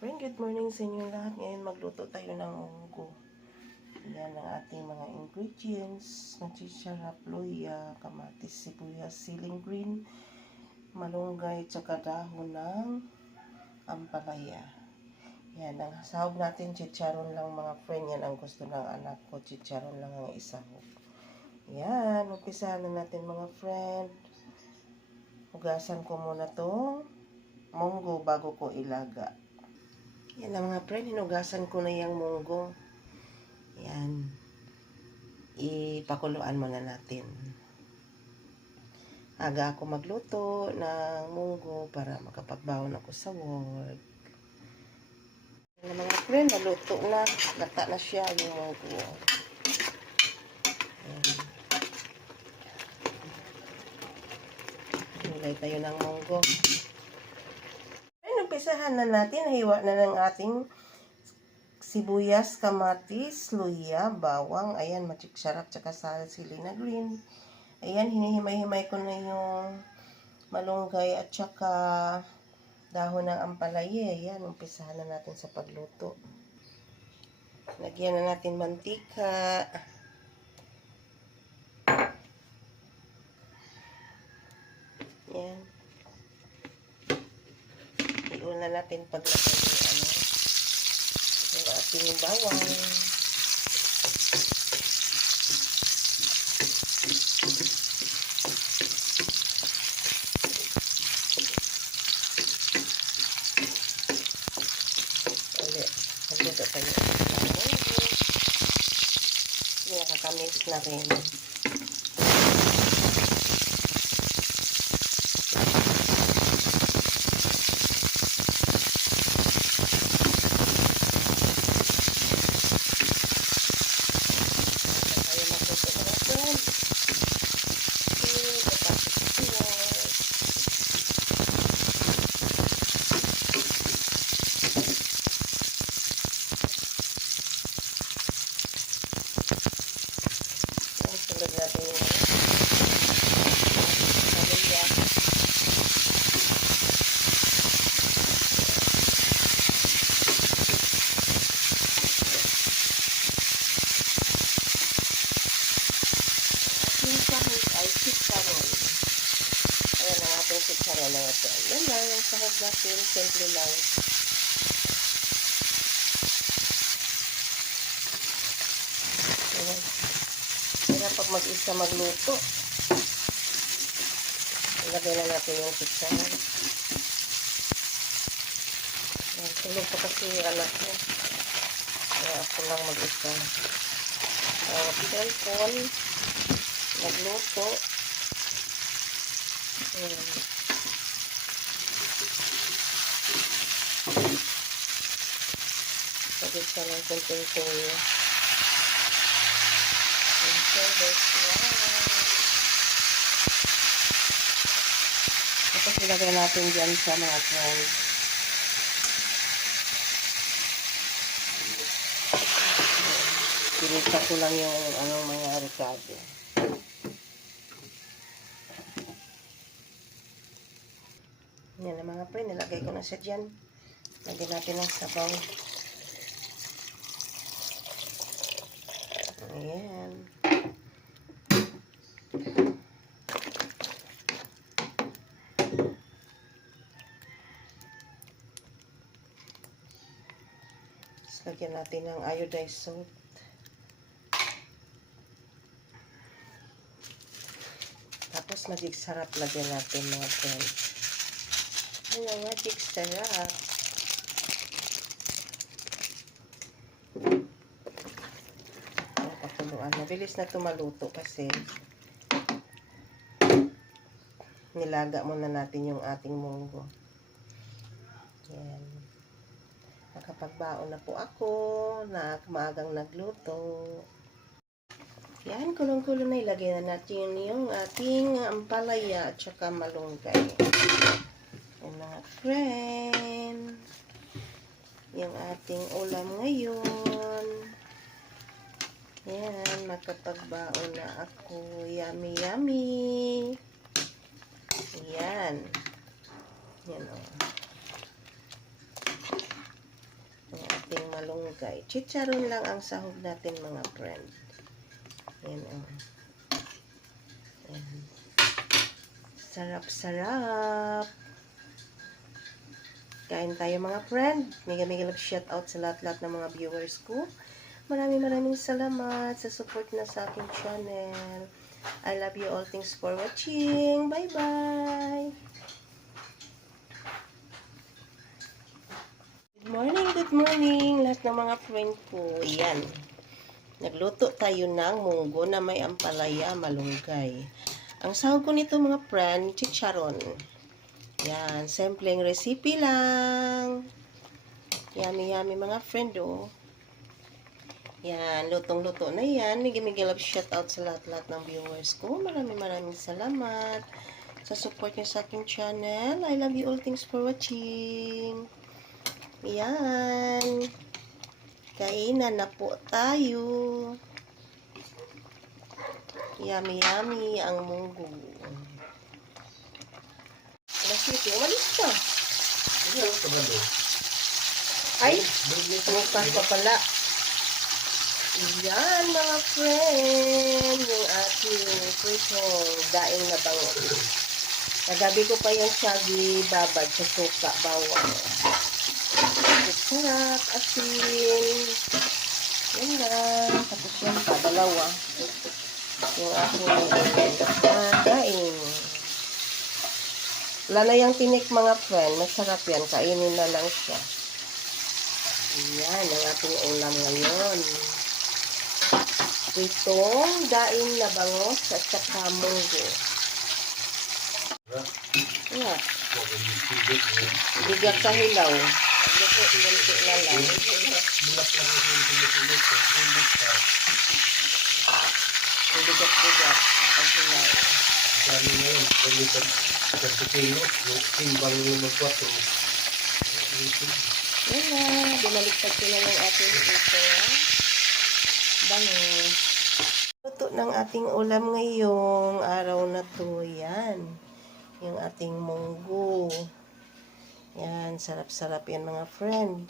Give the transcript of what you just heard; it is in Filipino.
Friend, good morning sa inyo lahat. Ngayon magluto tayo ng munggo. Yan ang ating mga ingredients. Magsisarap, luya, kamatis, sibuyas, siling green, malunggay, tsaka dahon ng ampalaya. Yan, ang sahog natin, chicharon lang mga friend. Yan ang gusto ng anak ko, chicharon lang ang isahog. Yan, umpisahan na natin mga friend. Hugasan ko muna tong munggo bago ko ilaga. Yan na mga friend, hinugasan ko na yung munggo. Yan. Ipakuluan muna natin. Aga ako magluto ng munggo para makapagbawon ako sa work. Yan na mga friend, naluto na. Lata na siya yung munggo. Yan. Nilay tayo ng munggo. Umpisahan na natin, hiwa na ng ating sibuyas, kamatis, luya, bawang, ayan, machiksarap, tsaka sili na green. Ayan, hinihimay-himay ko na yung malunggay at tsaka dahon ng ampalaya. Ayan, umpisahan na natin sa pagluto. Lagyan na natin mantika. Ayan. Iuna natin paglagay yung ating bawang. Ulit, magluto tayo ng munggo. Nakaka-mix na rin. Sunod natin yung pamilya. Ating sahog ay chicharon. Ayan ang ating chicharon na ito. Yan lang yung sahog natin. Simple lang. Ayan. Kaya pag mag-isa magluto, ilagay na natin yung chicharon. Tulog pa kasi anak ko. Kaya ako lang mag-isa. Cellphone, magluto. Pagod ka ng konting toyo. Tapos ilagay natin dyan sa mga friends. Pinita ko lang yung mga ricado. Yan na mga friend, nilagay ko na siya dyan. Lagyan natin ng sabaw. Ayan. Lagyan natin ng iodized salt. Tapos magic sarap lagyan natin mga friends. Ano, magic sarap. Pakuluan. Mabilis na ito maluto kasi nilaga muna natin yung ating munggo. Yan. Nakapagbaon na po ako na maagang nagluto. Yan, kulong-kulo na. Ilagay na natin yung ating ampalaya at saka malunggay. Yan mga friend. Yung ating ulam ngayon. Yan, nakapagbaon na ako. Yummy, yummy. Yan. Yan o. malunggay. Chicharon lang ang sahog natin mga friend. Yan o. Yan. Sarap-sarap. Kain tayo mga friend. Mega love shout out sa lahat-lahat ng mga viewers ko. Maraming salamat sa support na sa aking channel. I love you all. Thanks for watching. Bye-bye. Good morning lahat ng mga friend ko. Yan. Nagluto tayo ng munggo na may ampalaya, malunggay. Ang sahog ko nito mga friend, chicharon. Yan, simpleng recipe lang. Yummy mga friend oh. Yan, lutong-luto na yan. Mega love shout out sa lahat-lahat ng viewers ko. Maraming salamat sa support niyo sa aking channel. I love you all. Thanks for watching. Yan. Kainan na po tayo. Yummy ang munggo. Masiti, umalis ka. Ay, bukas pa pala. Yan mga friend, yung ating pritong daing na bango. Nagabi ko pa yung siyagi babad sa suka, bawang. Sarap, asin. Yan lang. Tapos yan pa, dalawa. Yung aking daing. Wala na yung tinik mga friend. Masarap yan. Kainin na lang siya. Yan ang ating ulam ngayon. Itong daing na bangos at saka munggo. Yeah. Bigyan sa hilaw. Kunti na lang. Bigat ang hilaw. Kami ngayon, palitan sa kilo, timbang ng 4. Yan na, binaliktad ko na yung ating ito. Bango. Luto ng ating ulam ngayong araw na to. Yan. Yung ating munggo. Yan, sarap-sarap yan mga friend.